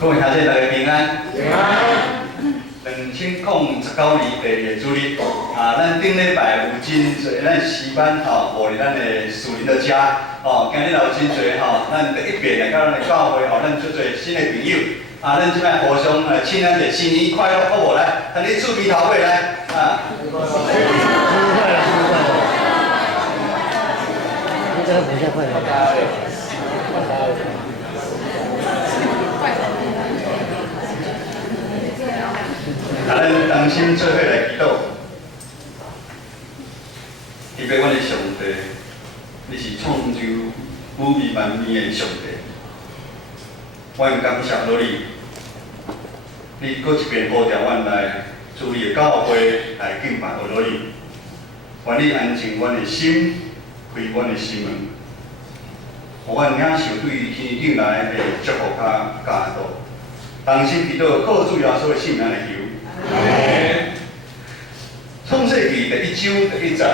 各位兄弟大家平安。平安。2019年第2主日，咱顶礼拜有真侪咱诗班互咱的属灵的家，今日有真侪咱第一遍来到咱的教会，咱做侪新的朋友，咱即摆互相请咱者新年快乐，好无来？咱你厝边头尾来，新年快乐，新年快乐。这个不叫快乐。咱同心做伙来祈祷，祈求阮的上帝，你是创造宇宙万物的上帝，阮感谢落你，你搁一遍呼召阮来注意教会来敬拜落你，愿你安静阮的心，开阮的心门，互阮领受对天顶来的祝福甲教导。同心祈祷，靠主耶稣的圣名来求。创世纪第1章第1节，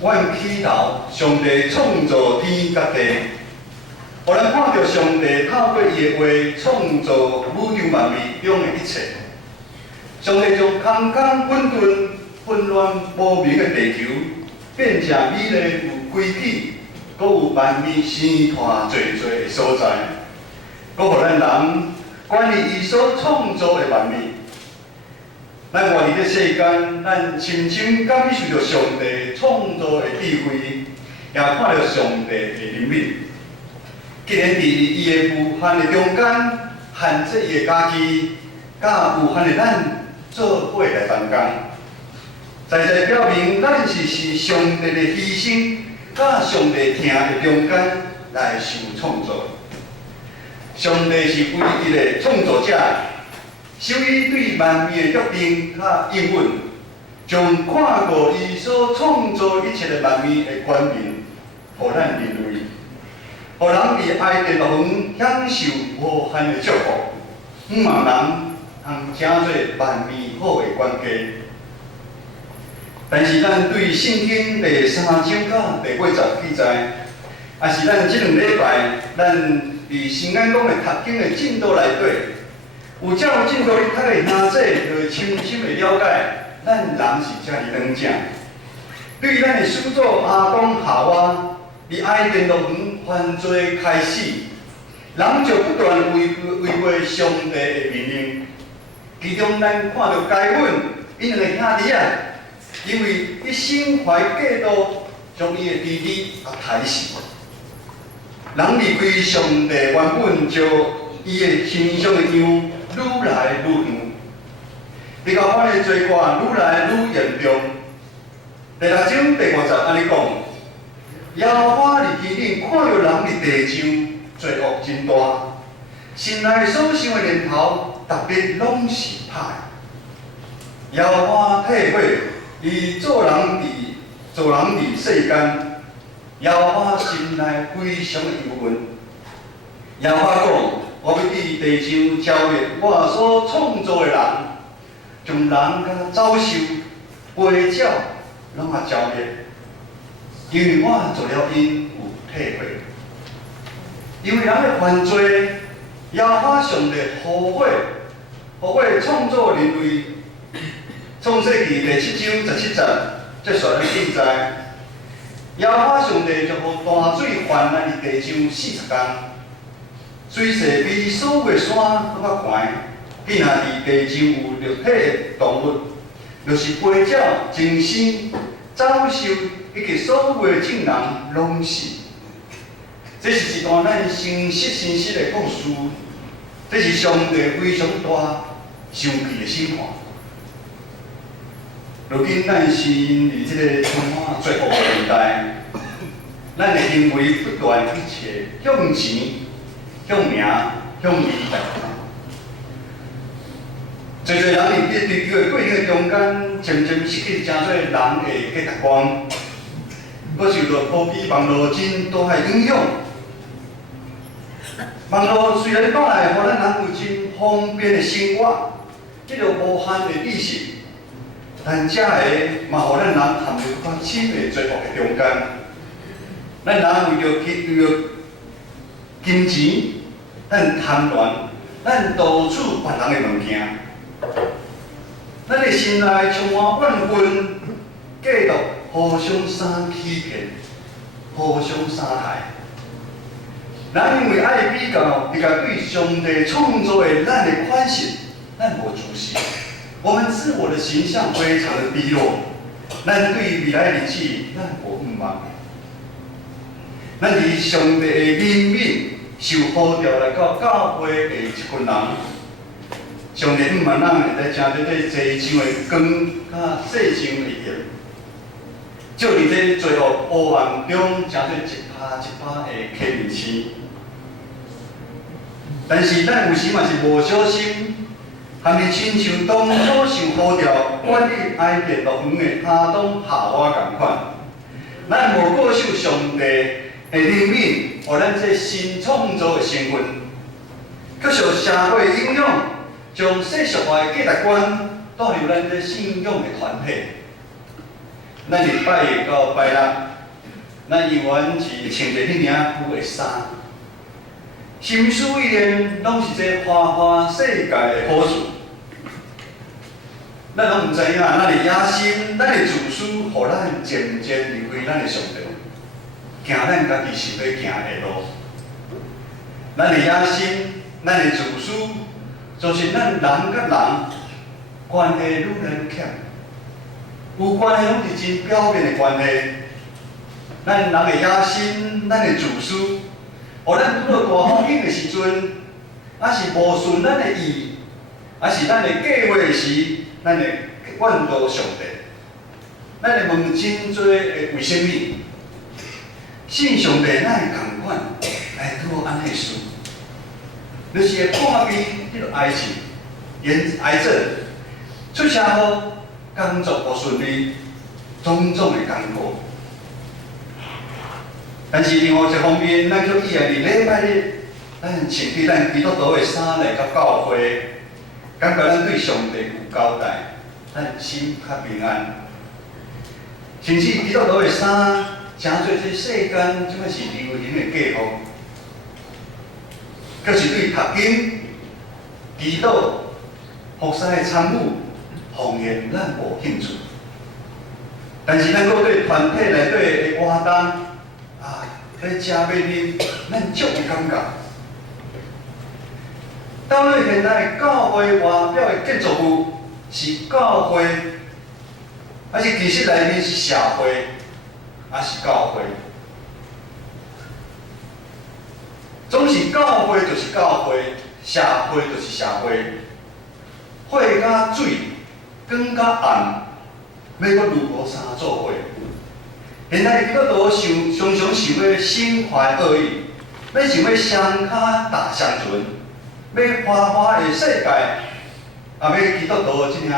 阮起头，上帝创造天甲地，互咱看到上帝透过伊的话创造宇宙万物中的一切。上帝将空空混沌、混乱无明的地球变成美丽有规矩，阁有万物生态侪侪的所在，阁互咱人管理伊所创造的万物。咱活伫这世间，咱深深感受到上帝创造的智慧，也看到上帝的怜悯。既然伫伊的无限的中间，限制伊的家己，甲有限的咱做伙来分工，在表明咱是上帝的牺牲，甲上帝疼的中间来受创造。上帝是唯一的创造者。守伊对万物的约定甲应允，将看过伊所创造一切的万物的权柄，互咱人类，互人伫爱的乐园享受无限的祝福，毋望人通成做万美好的关系。但是咱对圣经第3章甲第80记载，也是咱即2礼拜咱伫新眼讲的读经的进度内底。有这有进度，你读的兄弟就会深深的了解，咱人是遮尔软正。对于咱的始祖阿公夏娃，伫爱甸乐园犯罪开始，人就不断违背上帝的命令。其中咱看到该隐，伊2个兄弟因为一心怀嫉妒，将伊的弟弟杀死。人离开上帝原本就伊的形象的样。愈来愈远，你甲犯的罪过愈来愈严重。第6章第50安尼讲，耶和华伫天顶看到人伫地上罪恶真大，心内所想的念头，特别拢是歹。耶和华体会伊做人伫世间，耶和华心内非常的忧闷。耶和华讲。我要伫地上超越我所创造的人，将人甲走兽、飞鸟拢也超越，因为我做了因有体会。因为人的犯罪，耶和华上帝后悔创造人类。创世纪第7章17节，这说咱记载，耶和华上帝就互大水泛滥伫地上40天。水势比所有的山搁较悬，竟然伫地上有肉体的动物，就是飞鸟、精生、走兽以及所有的众人拢死。这是一段咱生实的故事，这是上帝非常大、生气的审判。如今咱是伫这个充满罪恶的年代，咱的行为不断一切向前。向名、向利来，侪侪人伫这追求的过程的中间，渐渐失去真侪人的价值观，搁受到科技网络真大的影响。网络虽然带来互咱人有真方便的生活，这个无限的利息，但这个嘛互咱人陷入较深的罪恶的中间。咱人为着金钱，咱贪婪，咱盗取别人的物件，咱的心内充满怨愤、嫉妒，互相相欺骗，互相伤害。咱因为爱比较，比较对上帝创造的咱的款式，咱无自信，我们自我的形象非常的低落。咱对未来日子，咱无盼望。咱伫上帝的怜悯受呼召来到教会的一群人，上帝盼望咱会在正在这世上的光，甲世上的业，就伫这罪恶黑暗中，正做一拍一拍的刻面星。但是咱有时嘛是无小心，含你亲像当初受呼召管理埃及乐园的亚当夏娃同款，咱无过受上帝的怜悯，互咱这新创造的身份，却受社会影响，将世俗化的价值观带入咱这信仰的团体。咱礼拜一到拜六，咱永远是穿着迄领旧的衫。心思意念拢是这花花世界的好事，咱拢毋知影，咱的野心、咱的自私，互咱渐渐离开咱的上帝，行咱家己想要行的路。咱的野心、咱的自私，就是咱人甲人关系愈来愈欠，有关系拢是真表面的关系。咱人的野心、咱的自私。互咱拄到大风景的时阵，还是无顺咱的意，还是咱的计划时，咱会怨妒上帝。咱会问真多的为什么？信上帝哪会同款？会拄好安尼事？就是会看悲迄个爱情、癌症、出车祸、工作无顺利，种种的艰苦。但是另外一方面，咱却以后伫礼拜日，咱穿起咱基督徒的衫来到教会，感觉咱对上帝有交代，咱心较平安。甚至基督徒的衫，诚做这世间即摆是流行的价格，却是对读经、祈祷、服侍的参与、奉献，咱无兴趣。但是咱搁对团体内底的活动，要食要啉，咱足有感觉。到了现在，教会外表的建筑物是教会，还是其实内面是社会，还是教会？总是教会就是教会，社会就是社会。火甲水，光甲暗，要搁如何相做伙？现在基督徒常常想要心怀恶意，要想要双脚踏双船，要花花的世界，要基督徒这领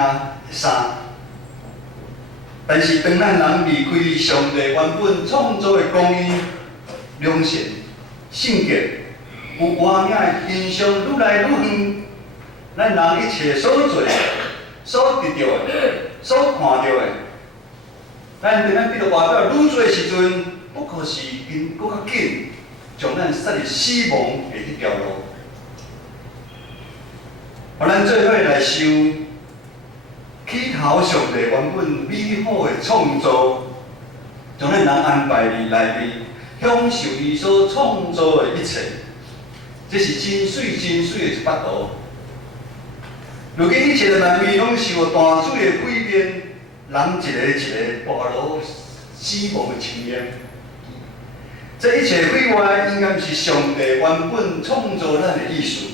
衫。但是当咱人离开上帝原本创造的公义、良善、圣洁、有画面的形象愈来愈远，咱人一切所做、所得到的、所看到的。咱伫咱比着外表愈多的时阵，不可是更较紧，将咱塞入死亡的迄条路。互咱做伙来想，起头上帝原本美好的创造，将咱人安排伫内面，享受伊所创造的一切，这是真水真水的一幅图。如今一切的内面拢受大水的毁灭。人一个一个暴露死亡的深渊，这一切毁坏应该是上帝原本创造咱的意思。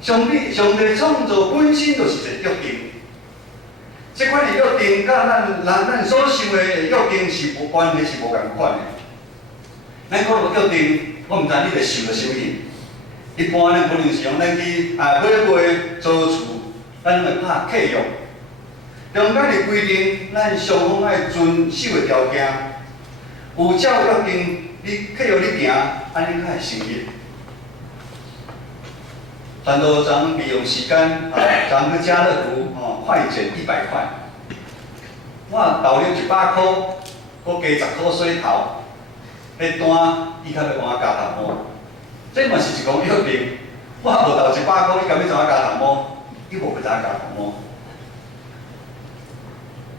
上帝创造本身就是一个约定，这款的约定甲咱所想的约定是无关系，是无共款的。咱讲到约定，我毋知你伫想到啥物。一般咱可能是用咱去买卖租厝，咱会拍契约。中间的规定，咱双方爱遵守的条件，有照约定，你契约你行，安尼才会成立。传道长利用时间，昨去家乐福，快减100块，我投入100块，搁加10块水头，迄单伊较要换加淡薄，这嘛是一项约定。我无投100块，伊敢要怎啊加头毛？伊无要怎啊加头毛。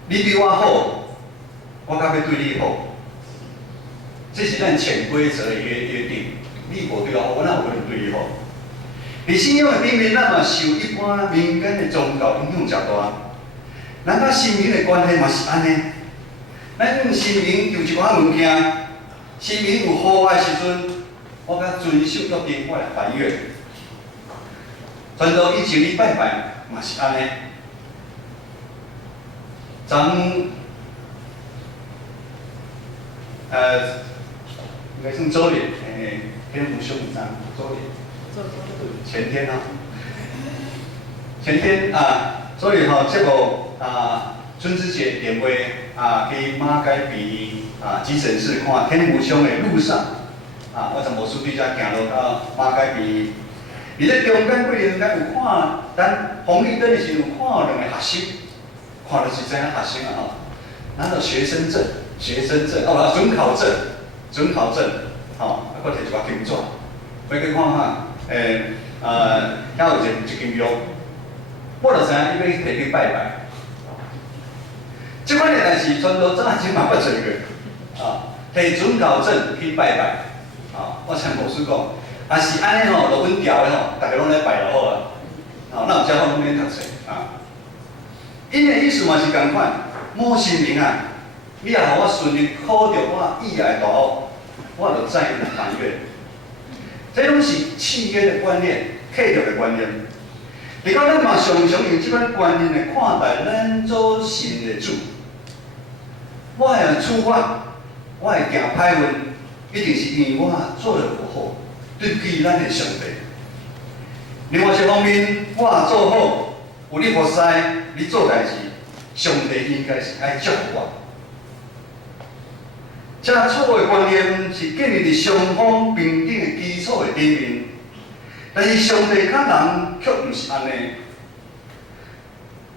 你对我好，我敢要对你好，这是咱潜规则的约定。你无对我好，我哪有可能对你好？伫信仰的顶面，咱嘛受一般民间的宗教影响真大。咱甲神明的关系嘛是安尼，咱向神明求一寡物件，神明有好爱时阵，我甲遵守约定，我来还愿。传到以前你拜拜嘛是安尼。应该算周年，天福兄弟周年。前天啊，前天啊，所以吼，这个春之节点位去马街边急诊室看天福乡的路上我从无书记遮行路到马街边，伫咧中间过程间有看，咱红绿灯的时候有看两个学生，看就是知影学生吼，拿到学生证，准考证，搁摕一包金纸，回去看看。遐有一间庙，我就知影伊要摕去拜拜。即款的代志，传到早前嘛捌做过，摕准考证去拜拜，我听牧师讲，是安尼吼，就阮调的吼，大家拢来拜就好啊，哪有遮好拢免读册因的意思嘛是共款，某神明你也互我顺利考着我以后的大学，我就再来还愿。这拢是契约的观念、契约的观念。而到咱嘛常常用这款观念来看待咱做神的主。我的处罚，我会行歹运，一定是因为我做得不好，对不起咱的上帝。另外一方面，我做好，有你服侍，你做代志，上帝应该是爱祝福我。这错的观念是建立伫双方平等的基础的顶面，但是上帝甲人却毋是安尼。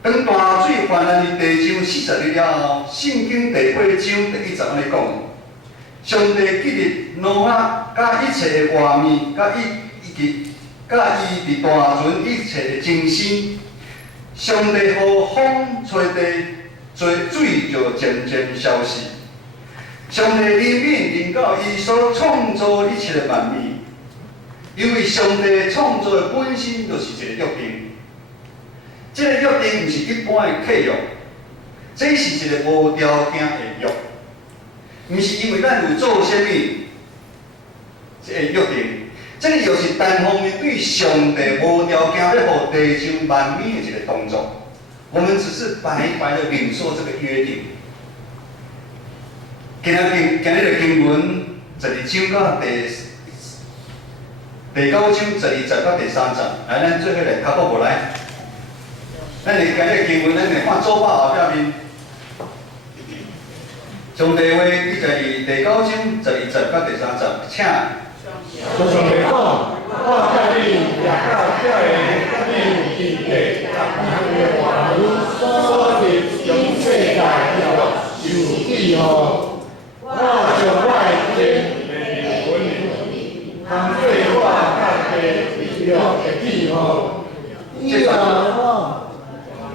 当大水泛滥伫地上42了后，圣经第8章第1节安尼讲：上帝记入挪亚甲一切的画面，甲伊伫大船一切的精心，上帝予风吹地，水就渐渐消失。上帝怜悯临到伊所创造一切的万物，因为上帝创造的本身就是一个约定。这个约定毋是一般的契约，这是一个无条件的约，毋是因为咱有做啥物，这个约定，这个又是单方面对上帝无条件要予地上万物的一个动作。我们只是白白的领受这个约定。今日的经文12章到第9章12节到第3节，来，咱做伙来读过无来。咱今日的经文，咱来看左把后壁面。上帝话记载伫第9章12节到第3节，请。上帝讲，我甲你掠到这个你地地，人的话语所立从世界以就记号。我将我的天命本领，通做我甲地约的记号。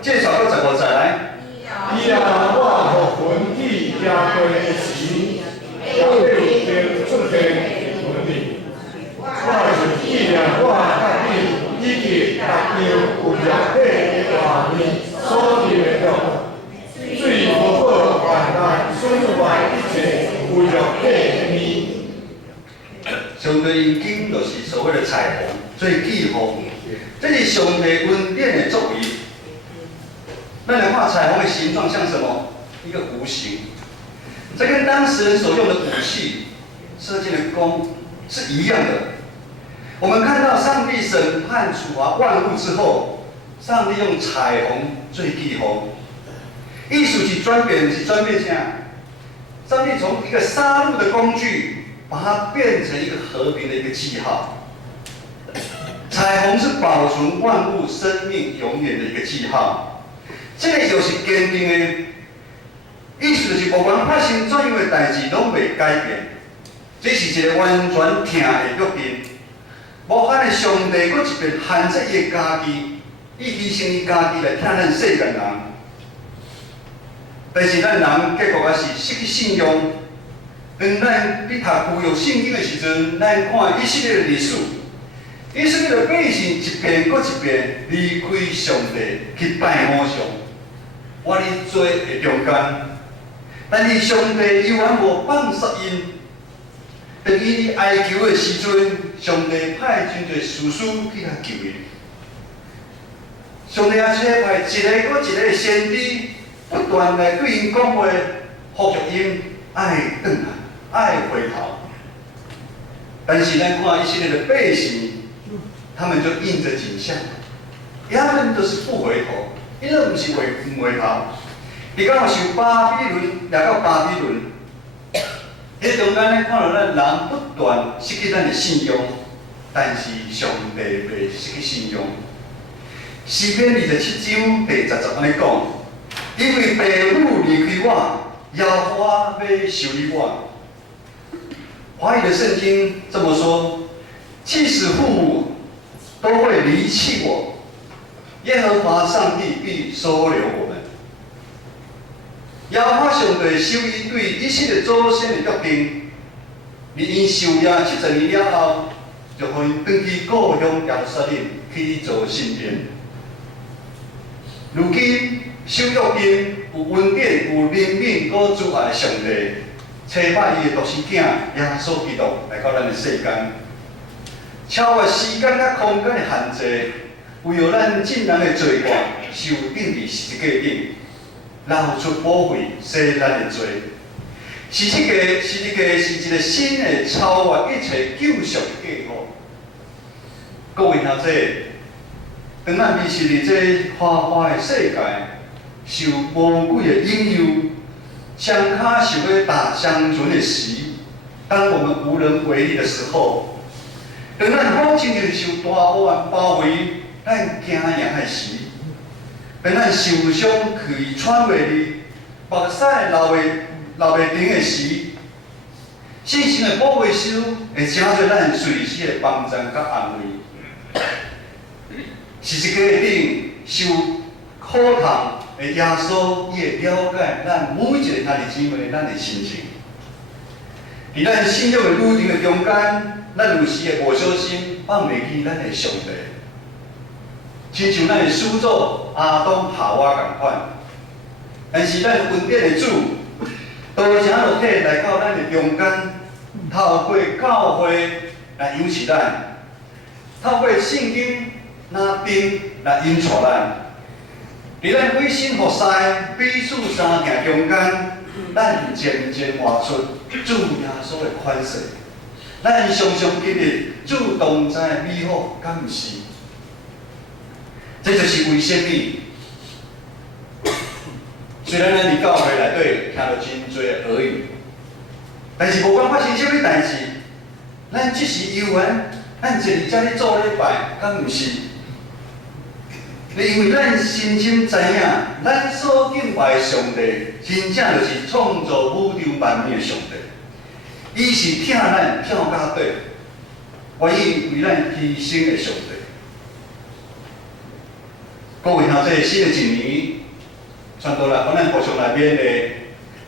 介绍到15节来。以后我互群体加多的时，要有出现本领。我是记念我甲你以及逐样有肉体的画面所立的约，水无好泛滥损坏一切有肉体的面。上帝已经就是所谓的彩虹，做记号，这是上帝恩典的作为。咱来看彩虹的形状像什么？一个弧形，这跟当时人所用的武器射箭的弓是一样的。我们看到上帝审判处罚万物之后，上帝用彩虹做记号，意思是转变啥？上帝从一个杀戮的工具，把它变成一个和平的一个记号。彩虹是保存万物生命永远的一个记号。这个就是坚定的，意思就是无管发生怎样的代志，拢袂改变。这是一个完全听的约定，无无安尼上帝搁一遍限制伊的家己，伊牺牲伊家己来疼咱世间人。但是咱人结果也是失去信仰。当咱伫读旧约圣经的时阵，咱看以色列的历史，以色列的百姓一遍搁一遍离开上帝去拜偶像，活伫罪的中间。但是上帝犹原无放杀因。当伊伫哀求的时阵，上帝派真侪士师去甲救伊。上帝也差派一个搁一个先知，不断来对因讲话，呼吁因爱转来，爱回头。但是咱看以色列的百姓，他们就应着景象，他们都是不回头，因为不是不回头。你讲受巴比伦，也到巴比伦。迄中间咧，看到咱人不断失去咱的信仰，但是上帝袂失去信仰。诗篇27章第10节安尼讲：因为父母离开我，耶和华要修理我。华语的圣经这么说：即使父母都会离弃我，耶和华上帝必收留我们。耶和华上帝守伊对以色列祖先的约定，而因受业70年了后，就互因转去故乡耶路撒冷去做圣殿。如今守约定有恩典、有怜悯、搁慈爱的上帝，差派伊的独生囝耶稣基督来到咱的世间，超越时间甲空间的限制，为了咱众人的罪过，受钉伫十字架顶。流出宝血洗咱的罪，十字架是一个新的超越一切救赎的计划。各位兄弟，当咱迷失伫这花花的世界，受魔鬼的引诱，双脚想要踏相存的时，当我们无能为力的时候，当咱好亲像受大黑暗包围，咱惊惶的时。当咱受伤气喘袂离，目屎流袂停的时，信心的保卫手会请做咱随时的帮助甲安慰。十字架顶受苦痛的耶稣，伊会了解咱每一个兄弟姊妹咱的心情。伫咱信仰的旅程的中间，咱有时会无小心放袂记咱的上帝。亲像咱的始祖阿当夏娃共款，但是咱恩典的主，道成肉体来到咱的中间，透过教会来养持咱，透过圣经拿钉来引带咱，伫咱委身服侍、彼此相行中间，咱渐渐活出主耶稣的款式，咱常常经历主同在的美好，敢毋是？这就是为什么？虽然咱伫教会内底听到真多的耳语，但是无管发生什么代志，咱即时犹原，咱坐伫遮咧做礼拜，敢毋是？因为咱深深知影，咱所敬拜的上帝，真正就是创造宇宙万物的上帝。伊是疼咱疼到底，愿意为咱牺牲的上帝。各位兄弟，新的一年，传到来，咱互相来勉励，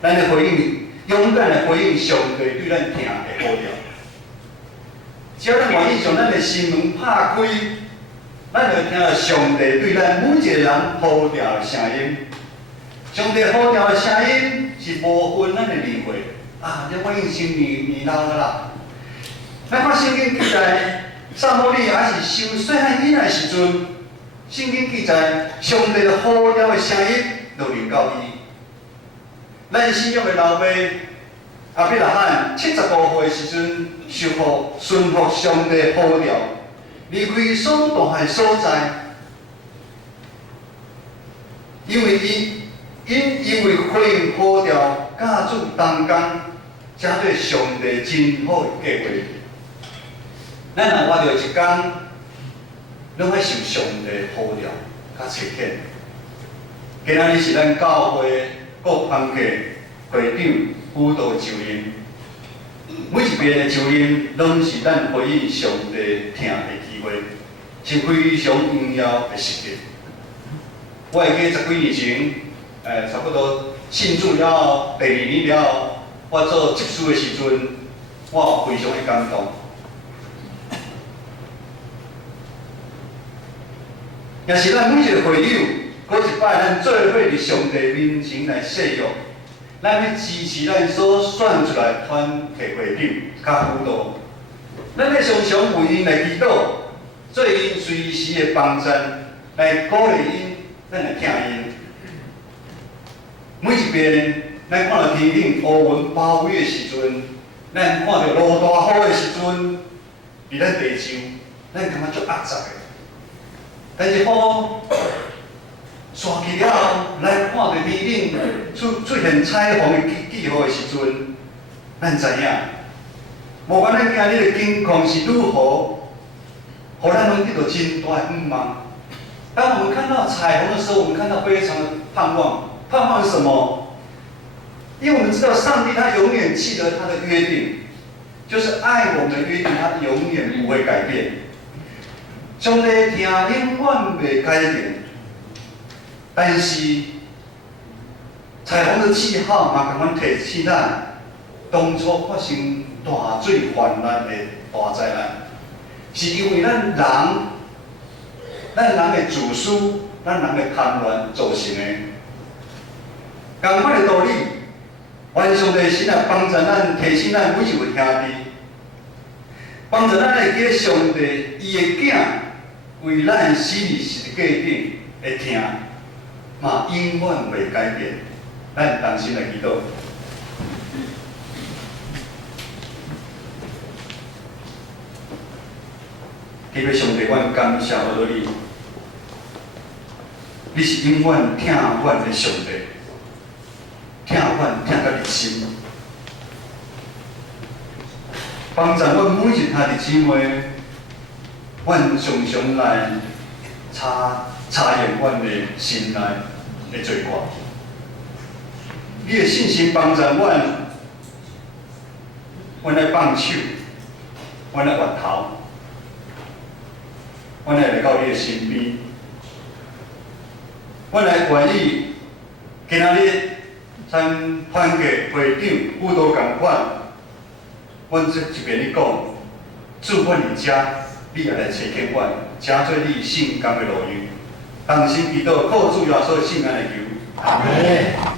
咱的回应，勇敢的回应上帝对咱听的呼召。只要咱愿意将咱的心门拍开，咱就听到上帝对咱每一个人呼召的声音。上帝呼召的声音是无分咱的年岁啊，你欢迎新年老啊啦。咱看圣经记载，撒母耳也是受细汉囡仔的时阵。圣经记载，上帝的呼召的声音就临到伊。咱信仰的老爸亚伯拉罕75岁的时阵，顺服上帝的呼召，离开所住的所在，因为回应呼召，甲主同工，才对上帝真好的计划。咱若活着一天。拢爱受上帝呼召，甲找见。今仔日是咱教会各班级会长辅导就任，每一遍的就任，拢是咱回应上帝听的机会，是非常重要的时刻。我会记得10几年前，差不多信主了第2年了，我做执事的时阵，我非常的感动。也是咱每一个会友，搁一摆咱做伙伫上帝面前来信仰，咱要支持咱所选出来团体会长甲辅导，咱要常常为因来祈祷，做因随时的帮衬，来鼓励因，咱来听因。每一遍咱看到天顶乌云包围的时阵，咱看到落大雨的时阵，伫咱地上，咱感觉足压杂的。但是雨散去了后，咱看到天顶出现彩虹的记号的时阵，咱知影，无管咱今日的境况是如何，互咱拢得到真大的盼望。当我们看到彩虹的时候，我们看到非常的盼望。盼望什么？因为我们知道上帝他永远记得他的约定，就是爱我们的约定，他永远不会改变。上帝听永远袂改变，但是彩虹的记号嘛，共阮提醒咱，当初发生大水泛滥的大灾难，是因为咱人的自私，咱人的贪婪造成的。同款的道理，愿上帝神啊帮助咱，提醒咱每一位兄弟，帮助咱会记得上帝伊的囝为咱死而实价顶的听，嘛永远袂改变。咱同心来祈祷。基督上帝，阮感谢我你，你是永远听阮的上帝。听阮听到入心，帮助阮每一兄弟姊妹，阮常常来查验阮的心内的罪过。你的信心帮助阮来放手，阮来回头，阮来到你的身边，阮来愿意今仔日。参团结会长、辅导共款，阮这一边你讲，祝阮伫遮，你也来找见阮，加做你圣工的路用。同心祈祷，靠主耶稣圣名来求。阿门。